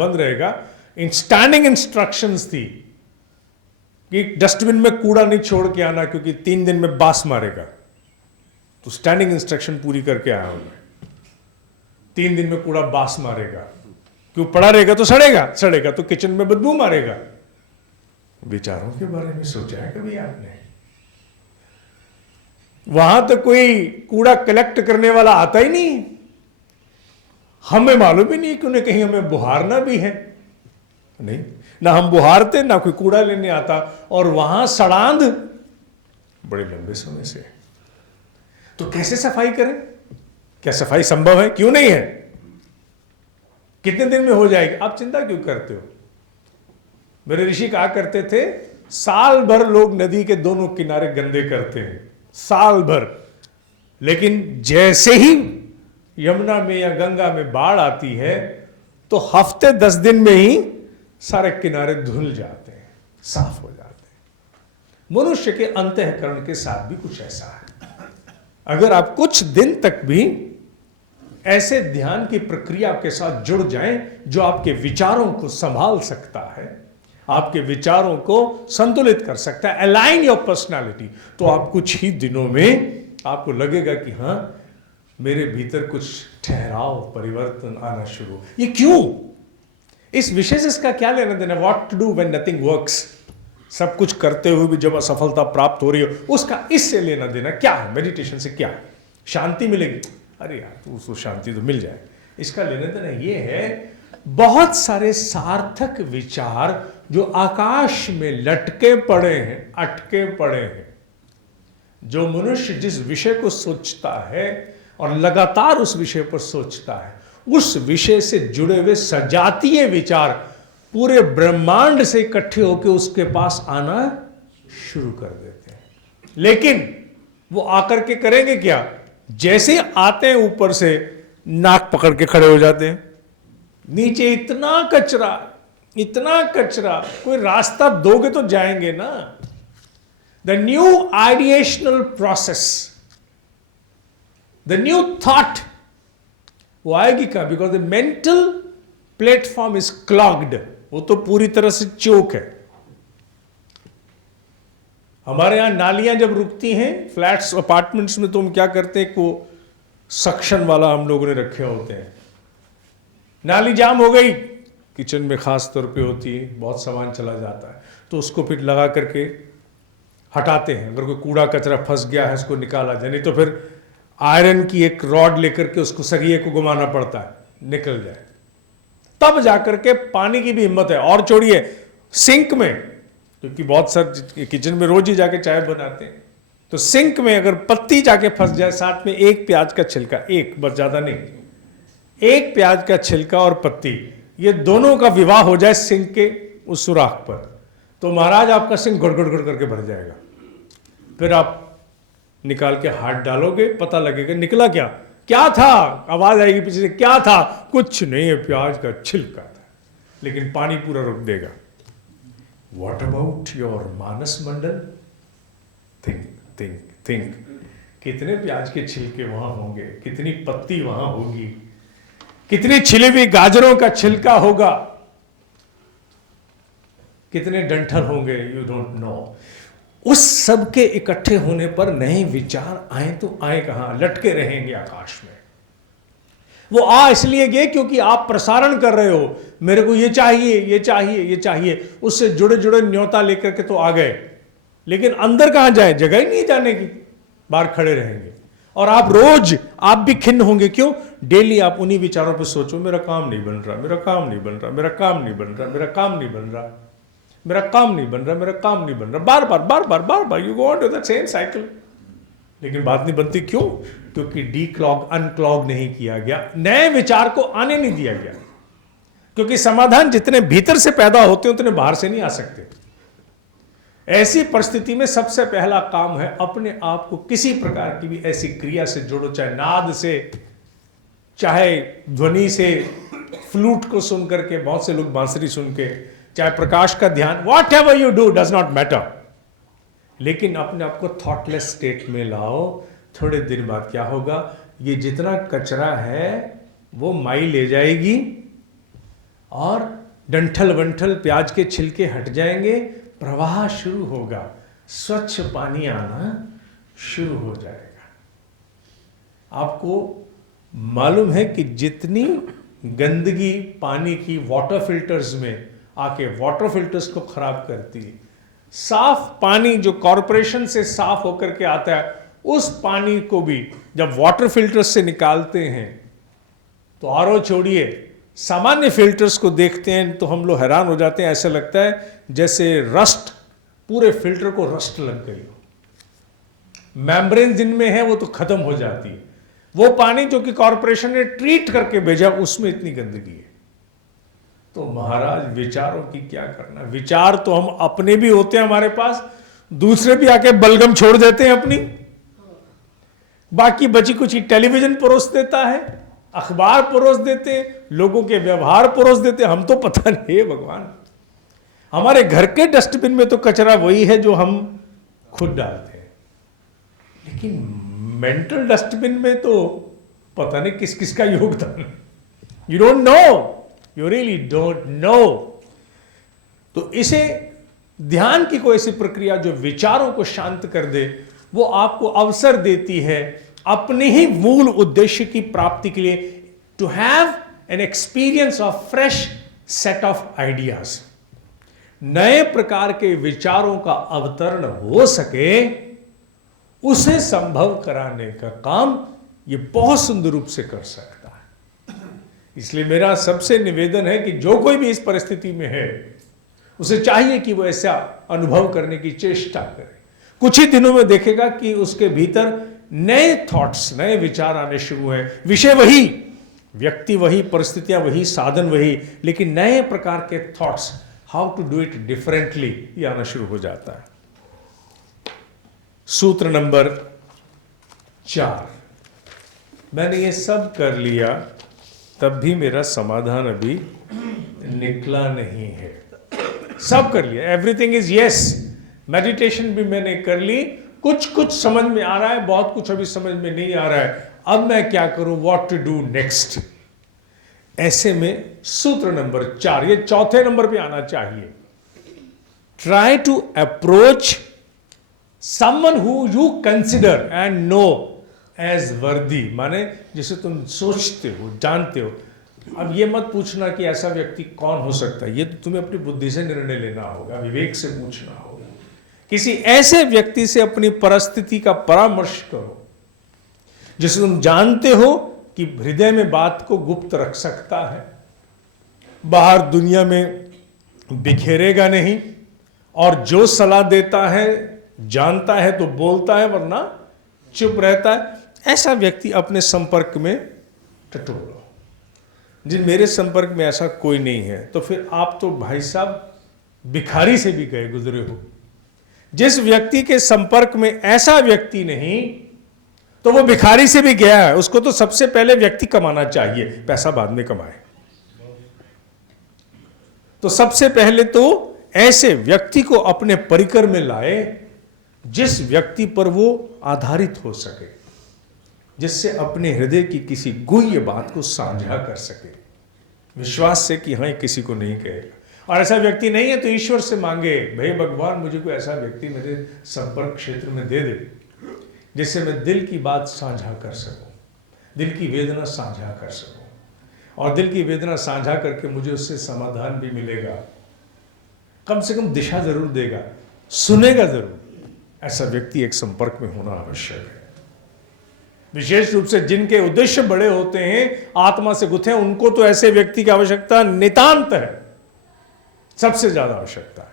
बंद रहेगा। Standing instructions थी कि डस्टबिन में कूड़ा नहीं छोड़ के आना क्योंकि 3 दिन में बास मारेगा। तो स्टैंडिंग इंस्ट्रक्शन पूरी करके आया हूं मैं। 3 दिन में कूड़ा बास मारेगा, क्यों पड़ा रहेगा तो सड़ेगा, सड़ेगा तो किचन में बदबू मारेगा। विचारों के बारे में सोचा है कभी आपने? वहां तो कोई कूड़ा कलेक्ट करने वाला आता ही नहीं, हमें मालूम ही नहीं कि उन्हें कहीं हमें बुहारना भी है नहीं, ना हम बुहारते ना कोई कूड़ा लेने आता। और वहां सड़ांध बड़े लंबे समय से। तो कैसे सफाई करें? क्या सफाई संभव है? क्यों नहीं है? कितने दिन में हो जाएगी? आप चिंता क्यों करते हो? मेरे ऋषि कहा करते थे, साल भर लोग नदी के दोनों किनारे गंदे करते हैं, साल भर, लेकिन जैसे ही यमुना में या गंगा में बाढ़ आती है तो हफ्ते 10 दिन में ही सारे किनारे धुल जाते हैं, साफ हो जाते हैं। मनुष्य के अंतःकरण के साथ भी कुछ ऐसा है। अगर आप कुछ दिन तक भी ऐसे ध्यान की प्रक्रिया के साथ जुड़ जाएं जो आपके विचारों को संभाल सकता है, आपके विचारों को संतुलित कर सकता है, अलाइन योर पर्सनालिटी, तो आप कुछ ही दिनों में आपको लगेगा कि हां, मेरे भीतर कुछ ठहराव, परिवर्तन आना शुरू। ये क्यों? इस विषय से इसका क्या लेना देना? What to do when nothing works? सब कुछ करते हुए भी जब असफलता प्राप्त हो रही हो, उसका इससे लेना देना क्या है? मेडिटेशन से क्या है? शांति मिलेगी? अरे यार, तो उसको शांति तो मिल जाए। इसका लेना देना ये है, बहुत सारे सार्थक विचार जो आकाश में लटके पड़े हैं, अटके पड़े हैं। जो मनुष्य जिस विषय को सोचता है और लगातार उस विषय पर सोचता है, उस विषय से जुड़े हुए सजातीय विचार पूरे ब्रह्मांड से इकट्ठे होकर उसके पास आना शुरू कर देते हैं। लेकिन वो आकर के करेंगे क्या? जैसे आते हैं ऊपर से नाक पकड़ के खड़े हो जाते हैं। नीचे इतना कचरा, इतना कचरा, कोई रास्ता दोगे तो जाएंगे ना। The new ideational process, the new thought, वो आएगी क्या? Because the mental platform is clogged, वो तो पूरी तरह से चोक है। हमारे यहां नालियां जब रुकती हैं फ्लैट्स अपार्टमेंट्स में, तो हम क्या करते हैं, वो सक्शन वाला हम लोगों ने रखे होते हैं। नाली जाम हो गई, किचन में खास तौर पे होती है, बहुत सामान चला जाता है, तो उसको फिर लगा करके हटाते हैं। अगर कोई कूड़ा कचरा फंस गया है, उसको निकाला जाए, नहीं तो फिर आयरन की एक रॉड लेकर के उसको सरिये को घुमाना पड़ता है, निकल जाए, तब जाकर के पानी की भी हिम्मत है। और छोड़िए सिंक में, क्योंकि बहुत सारे किचन में रोज ही जाके चाय बनाते हैं, तो सिंक में अगर पत्ती जाके फंस जाए, साथ में एक प्याज का छिलका, एक बस, ज्यादा नहीं, एक प्याज का छिलका और पत्ती, ये दोनों का विवाह हो जाए सिंक के उस सुराख पर, तो महाराज आपका सिंक गुड़ गुड़ गुड़ करके भर जाएगा। फिर आप निकाल के हाथ डालोगे, पता लगेगा निकला क्या, क्या था? आवाज आएगी पीछे से, क्या था? कुछ नहीं है, प्याज का छिलका था, लेकिन पानी पूरा रोक देगा। What about your Manas Mandal? Think think think, कितने प्याज के छिलके वहां होंगे, कितनी पत्ती वहां होगी, कितनी छिली हुई गाजरों का छिलका होगा, कितने डंठल होंगे, यू डोंट नो। उस सब के इकट्ठे होने पर नए विचार आए तो आए कहां? लटके रहेंगे आकाश में। वो आ इसलिए गए क्योंकि आप प्रसारण कर रहे हो, मेरे को ये चाहिए, ये चाहिए, ये चाहिए, उससे जुड़े जुड़े न्योता लेकर के तो आ गए, लेकिन अंदर कहां जाए? जगह ही नहीं जाने की, बाहर खड़े रहेंगे। और आप रोज, आप भी खिन्न होंगे। क्यों? डेली आप उन्हीं विचारों पर सोचो, मेरा काम नहीं बन रहा, मेरा काम नहीं बन रहा, मेरा काम नहीं बन रहा, मेरा काम नहीं बन रहा, मेरा काम नहीं बन रहा, मेरा काम नहीं बन रहा, बार बार बार बार बार बार, you go on to the same cycle. लेकिन बात नहीं बनती। क्यों? क्योंकि डीक्लॉग, अनक्लॉग नहीं किया गया, नए विचार को आने नहीं दिया गया। क्योंकि समाधान जितने भीतर से पैदा होते हैं उतने बाहर से नहीं आ सकते। ऐसी परिस्थिति में सबसे पहला काम है, अपने आप को किसी प्रकार की भी ऐसी क्रिया से जोड़ो, चाहे नाद से, चाहे ध्वनि से, फ्लूट को सुन करके, बहुत से लोग बांसुरी सुन के, चाहे प्रकाश का ध्यान, what ever you do does not matter, लेकिन अपने आप को थॉटलेस स्टेट में लाओ। थोड़े दिन बाद क्या होगा? ये जितना कचरा है वो माई ले जाएगी और डंठल वंठल प्याज के छिलके हट जाएंगे, प्रवाह शुरू होगा, स्वच्छ पानी आना शुरू हो जाएगा। आपको मालूम है कि जितनी गंदगी पानी की वाटर फिल्टर्स में आके वाटर फिल्टर्स को खराब करती है, साफ पानी जो कॉरपोरेशन से साफ होकर के आता है, उस पानी को भी जब वाटर फिल्टर्स से निकालते हैं तो आरओ छोड़िए, सामान्य फिल्टर्स को देखते हैं तो हम लोग हैरान हो जाते हैं। ऐसा लगता है जैसे रस्ट, पूरे फिल्टर को रस्ट लग गई हो। मेम्ब्रेन जिनमें है वो तो खत्म हो जाती है। वो पानी जो कि कॉरपोरेशन ने ट्रीट करके भेजा, उसमें इतनी गंदगी है। तो महाराज विचारों की क्या करना। विचार तो हम अपने भी होते हैं हमारे पास, दूसरे भी आके बलगम छोड़ देते हैं अपनी। बाकी बची कुछ ही टेलीविजन परोस देता है, अखबार परोस देते हैं, लोगों के व्यवहार परोस देते हैं। हम तो पता नहीं है भगवान, हमारे घर के डस्टबिन में तो कचरा वही है जो हम खुद डालते हैं, लेकिन मेंटल डस्टबिन में तो पता नहीं किस किस का योगदान है। You don't know, you really don't know. तो इसे ध्यान की कोई ऐसी प्रक्रिया जो विचारों को शांत कर दे, वो आपको अवसर देती है अपने ही मूल उद्देश्य की प्राप्ति के लिए, to have an experience of fresh set of ideas. नए प्रकार के विचारों का अवतरण हो सके, उसे संभव कराने का काम ये बहुत सुंदर रूप से कर सकता है। इसलिए मेरा सबसे निवेदन है कि जो कोई भी इस परिस्थिति में है, उसे चाहिए कि वो ऐसा अनुभव करने की चेष्टा करे। कुछ ही दिनों में देखेगा कि उसके भीतर नए थॉट्स, नए विचार आने शुरू हैं। विषय वही, व्यक्ति वही, परिस्थितियां वही, साधन वही, लेकिन नए प्रकार के thoughts, how to do it differently, ये आना शुरू हो जाता है। सूत्र नंबर 4, मैंने ये सब कर लिया, तब भी मेरा समाधान अभी निकला नहीं है। सब कर लिया, एवरीथिंग इज यस। मेडिटेशन भी मैंने कर ली, कुछ कुछ समझ में आ रहा है, बहुत कुछ अभी समझ में नहीं आ रहा है। अब मैं क्या करूं, व्हाट टू डू नेक्स्ट। ऐसे में सूत्र नंबर 4, ये चौथे नंबर पे आना चाहिए। Try to approach someone who you consider and know as worthy, माने जिसे तुम सोचते हो, जानते हो। अब ये मत पूछना कि ऐसा व्यक्ति कौन हो सकता है, ये तो तुम्हें अपनी बुद्धि से निर्णय लेना होगा, विवेक से पूछना होगा। किसी ऐसे व्यक्ति से अपनी परिस्थिति का परामर्श करो जिसे तुम जानते हो कि हृदय में बात को गुप्त रख सकता है, बाहर दुनिया में बिखेरेगा नहीं, और जो सलाह देता है जानता है तो बोलता है, वरना चुप रहता है। ऐसा व्यक्ति अपने संपर्क में टटोलो। जिन मेरे संपर्क में ऐसा कोई नहीं है, तो फिर आप तो भाई साहब भिखारी से भी गए गुजरे हो। जिस व्यक्ति के संपर्क में ऐसा व्यक्ति नहीं, तो वो भिखारी से भी गया है। उसको तो सबसे पहले व्यक्ति कमाना चाहिए, पैसा बाद में कमाए। तो सबसे पहले तो ऐसे व्यक्ति को अपने परिकर में लाए जिस व्यक्ति पर वो आधारित हो सके, जिससे अपने हृदय की किसी गुह्य बात को साझा कर सके, विश्वास से कि हाँ किसी को नहीं कहेगा। और ऐसा व्यक्ति नहीं है तो ईश्वर से मांगे, भाई भगवान मुझे कोई ऐसा व्यक्ति मेरे संपर्क क्षेत्र में दे दे जिससे मैं दिल की बात साझा कर सकूं, दिल की वेदना साझा कर सकूं, और दिल की वेदना साझा करके मुझे उससे समाधान भी मिलेगा, कम से कम दिशा जरूर देगा, सुनेगा जरूर। ऐसा व्यक्ति एक संपर्क में होना आवश्यक है। विशेष रूप से जिनके उद्देश्य बड़े होते हैं, आत्मा से गुथे, उनको तो ऐसे व्यक्ति की आवश्यकता नितांत है, सबसे ज्यादा आवश्यकता है।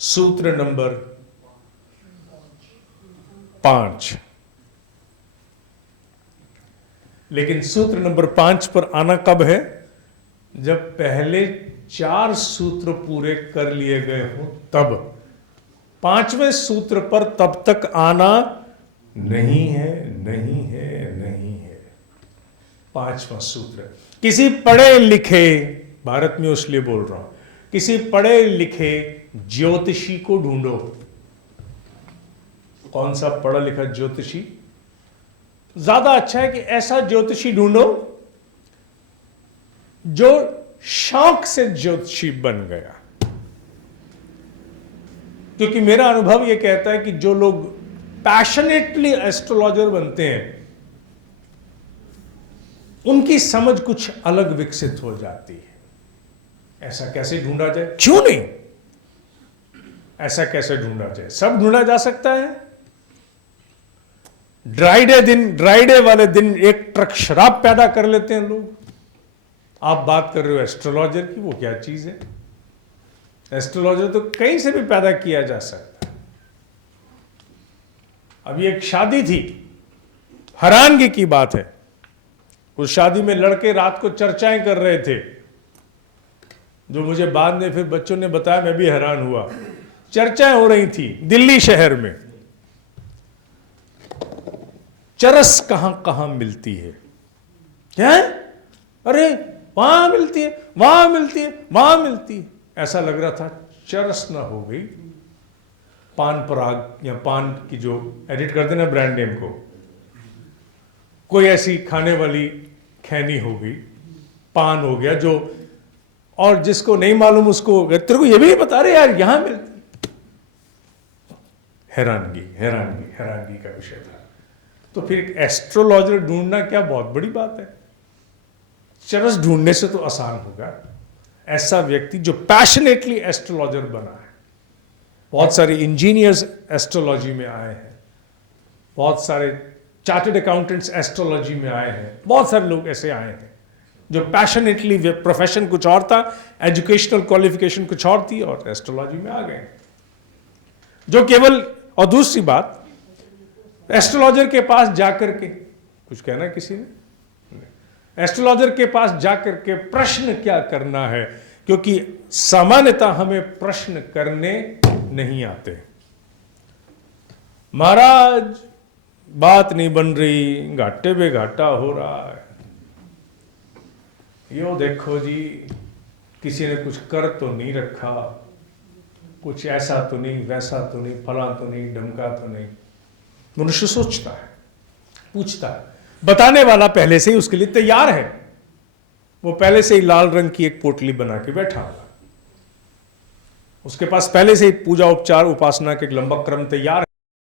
सूत्र नंबर 5, लेकिन सूत्र नंबर 5 पर आना कब है? जब पहले 4 सूत्र पूरे कर लिए गए हो तब। 5वें सूत्र पर तब तक आना नहीं है, नहीं है, नहीं है। 5वां सूत्र, किसी पढ़े लिखे, भारत में उसलिए बोल रहा हूं, किसी पढ़े लिखे ज्योतिषी को ढूंढो। कौन सा पढ़ा लिखा ज्योतिषी? ज्यादा अच्छा है कि ऐसा ज्योतिषी ढूंढो जो शौक से ज्योतिषी बन गया। क्योंकि मेरा अनुभव यह कहता है कि जो लोग पैशनेटली एस्ट्रोलॉजर बनते हैं उनकी समझ कुछ अलग विकसित हो जाती है। ऐसा कैसे ढूंढा जाए? क्यों नहीं, ऐसा कैसे ढूंढा जाए? सब ढूंढा जा सकता है। ड्राइडे वाले दिन एक ट्रक शराब पैदा कर लेते हैं लोग। आप बात कर रहे हो एस्ट्रोलॉजर की, वो क्या चीज है? एस्ट्रोलॉजर तो कहीं से भी पैदा किया जा सकता है। अभी एक शादी थी, हैरानगी की बात है। उस शादी में लड़के रात को चर्चाएं कर रहे थे, जो मुझे बाद में फिर बच्चों ने बताया, मैं भी हैरान हुआ। चर्चाएं हो रही थी दिल्ली शहर में, चरस कहां कहां मिलती है। क्या? अरे वहां मिलती है, वहां मिलती है, वहां मिलती है। ऐसा लग रहा था चरस ना हो गई पान पराग या पान की जो एडिट करते ना ब्रांड नेम को, कोई ऐसी खाने वाली खैनी हो गई, पान हो गया जो, और जिसको नहीं मालूम उसको, तेरे को ये भी नहीं बता रहे यार यहां मिलती। हैरानगी हैरानगी हैरानगी का विषय था। तो फिर एक एस्ट्रोलॉजर ढूंढना क्या बहुत बड़ी बात है? चरस ढूंढने से तो आसान होगा। ऐसा व्यक्ति जो पैशनेटली एस्ट्रोलॉजर बना है। बहुत सारे इंजीनियर्स एस्ट्रोलॉजी में आए हैं, बहुत सारे चार्टर्ड अकाउंटेंट्स एस्ट्रोलॉजी में आए हैं, बहुत सारे लोग ऐसे आए हैं जो पैशनेटली, प्रोफेशन कुछ और था, एजुकेशनल क्वालिफिकेशन कुछ और थी, और एस्ट्रोलॉजी में आ गए। जो केवल, और दूसरी बात, एस्ट्रोलॉजर के पास जाकर के, कुछ कहना है किसी ने? एस्ट्रोलॉजर के पास जाकर के प्रश्न क्या करना है? क्योंकि सामान्यतः हमें प्रश्न करने नहीं आते। महाराज बात नहीं बन रही, घाटे पे घाटा हो रहा है, यो देखो जी किसी ने कुछ कर तो नहीं रखा, कुछ ऐसा तो नहीं, वैसा तो नहीं, फला तो नहीं, ढमका तो नहीं। मनुष्य सोचता है, पूछता है। बताने वाला पहले से ही उसके लिए तैयार है। वो पहले से ही लाल रंग की एक पोटली बना के बैठा हुआ, उसके पास पहले से ही पूजा उपचार उपासना के एक लंबा क्रम तैयार है।